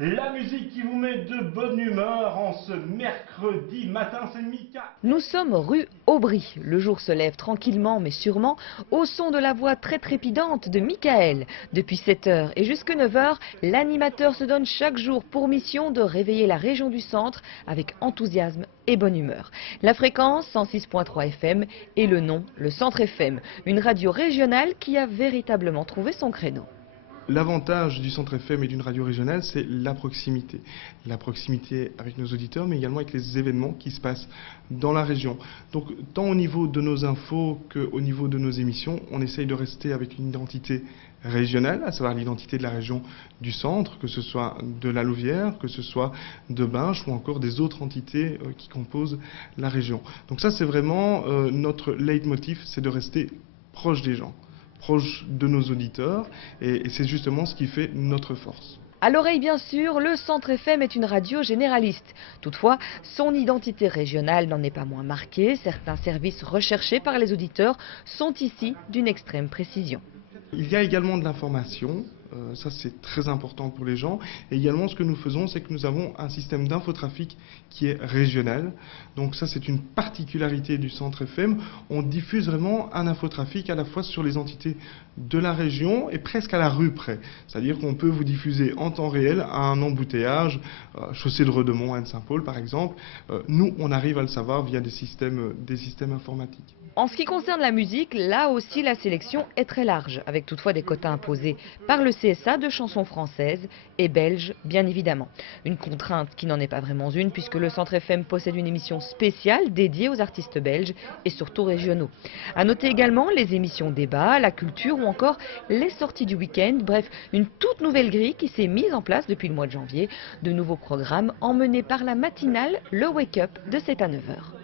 La musique qui vous met de bonne humeur en ce mercredi matin, c'est Mika. Nous sommes rue Aubry. Le jour se lève tranquillement mais sûrement au son de la voix très trépidante de Michael. Depuis 7 heures et jusque 9 heures, l'animateur se donne chaque jour pour mission de réveiller la région du centre avec enthousiasme et bonne humeur. La fréquence 106.3 FM et le nom, le Centre FM, une radio régionale qui a véritablement trouvé son créneau. L'avantage du Centre FM et d'une radio régionale, c'est la proximité. La proximité avec nos auditeurs, mais également avec les événements qui se passent dans la région. Donc, tant au niveau de nos infos qu'au niveau de nos émissions, on essaye de rester avec une identité régionale, à savoir l'identité de la région du centre, que ce soit de la Louvière, que ce soit de Binche ou encore des autres entités qui composent la région. Donc ça, c'est vraiment notre leitmotiv, c'est de rester proche des gens, proche de nos auditeurs, et c'est justement ce qui fait notre force. À l'oreille bien sûr, le Centre FM est une radio généraliste. Toutefois, son identité régionale n'en est pas moins marquée. Certains services recherchés par les auditeurs sont ici d'une extrême précision. Il y a également de l'information, ça c'est très important pour les gens. Et également ce que nous faisons, c'est que nous avons un système d'infotrafic qui est régional. Donc ça c'est une particularité du Centre FM. On diffuse vraiment un infotrafic à la fois sur les entités de la région et presque à la rue près. C'est-à-dire qu'on peut vous diffuser en temps réel un embouteillage, chaussée de Redemont, Anne-Saint-Paul par exemple. Nous on arrive à le savoir via des systèmes informatiques. En ce qui concerne la musique, là aussi la sélection est très large, avec toutefois des quotas imposés par le CSA de chansons françaises et belges, bien évidemment. Une contrainte qui n'en est pas vraiment une, puisque le Centre FM possède une émission spéciale dédiée aux artistes belges et surtout régionaux. À noter également les émissions débat, la culture ou encore les sorties du week-end, bref, une toute nouvelle grille qui s'est mise en place depuis le mois de janvier. De nouveaux programmes emmenés par la matinale, le Wake Up de 7 à 9 heures.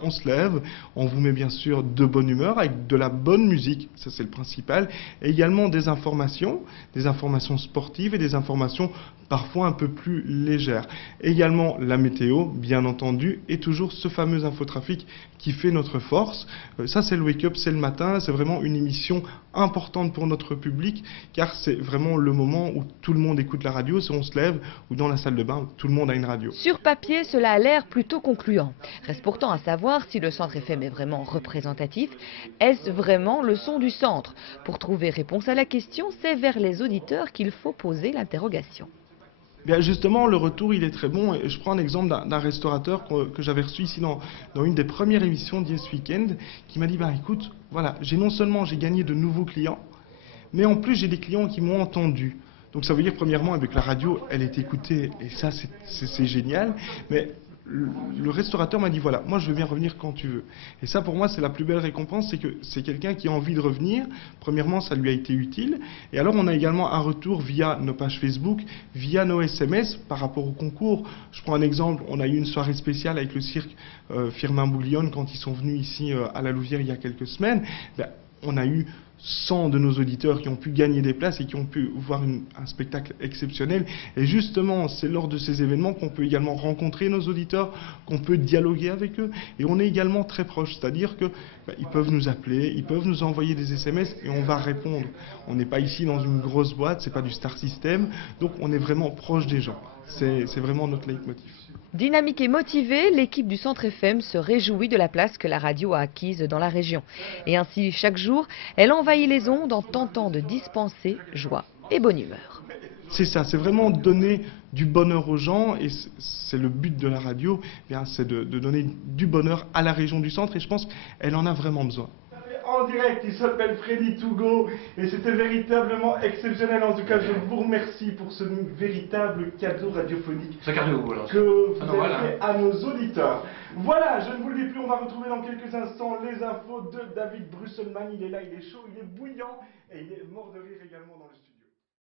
On se lève, on vous met bien sûr de bonne humeur avec de la bonne musique, ça c'est le principal, et également des informations sportives et des informations parfois un peu plus légères. Également la météo, bien entendu, et toujours ce fameux infotrafic qui fait notre force. Ça c'est le Wake Up, c'est le matin, c'est vraiment une émission importante pour notre public, car c'est vraiment le moment où tout le monde écoute la radio, si on se lève, ou dans la salle de bain, tout le monde a une radio. Sur papier, cela a l'air plutôt concluant. Reste pourtant à savoir si le Centre FM est vraiment représentatif. Est-ce vraiment le son du centre? Pour trouver réponse à la question, c'est vers les auditeurs qu'il faut poser l'interrogation. Bien justement, le retour il est très bon. Et je prends un exemple d'un restaurateur que j'avais reçu ici dans une des premières émissions d'Yes Weekend, qui m'a dit bah écoute, voilà, non seulement j'ai gagné de nouveaux clients, mais en plus j'ai des clients qui m'ont entendu. Donc ça veut dire premièrement avec la radio, elle est écoutée et ça c'est génial. Mais le restaurateur m'a dit voilà, moi je veux bien revenir quand tu veux. Et ça pour moi c'est la plus belle récompense, c'est que c'est quelqu'un qui a envie de revenir. Premièrement ça lui a été utile. Et alors on a également un retour via nos pages Facebook, via nos SMS par rapport au concours. Je prends un exemple, on a eu une soirée spéciale avec le cirque Firmin Bouglione quand ils sont venus ici à la Louvière il y a quelques semaines. On a eu 100 de nos auditeurs qui ont pu gagner des places et qui ont pu voir un spectacle exceptionnel. Et justement, c'est lors de ces événements qu'on peut également rencontrer nos auditeurs, qu'on peut dialoguer avec eux. Et on est également très proche, c'est-à-dire qu'ils peuvent nous appeler, ils peuvent nous envoyer des SMS et on va répondre. On n'est pas ici dans une grosse boîte, c'est pas du Star System, donc on est vraiment proche des gens. C'est vraiment notre leitmotiv. Dynamique et motivée, l'équipe du Centre FM se réjouit de la place que la radio a acquise dans la région. Et ainsi, chaque jour, elle envahit les ondes en tentant de dispenser joie et bonne humeur. C'est ça, c'est vraiment donner du bonheur aux gens et c'est le but de la radio, c'est de donner du bonheur à la région du centre et je pense qu'elle en a vraiment besoin. En direct, il s'appelle Freddy Tougo et c'était véritablement exceptionnel. En tout cas, je vous remercie pour ce véritable cadeau radiophonique que vous avez fait à nos auditeurs. Voilà, je ne vous le dis plus, on va retrouver dans quelques instants les infos de David Brusselman. Il est là, il est chaud, il est bouillant et il est mort de rire également dans le studio.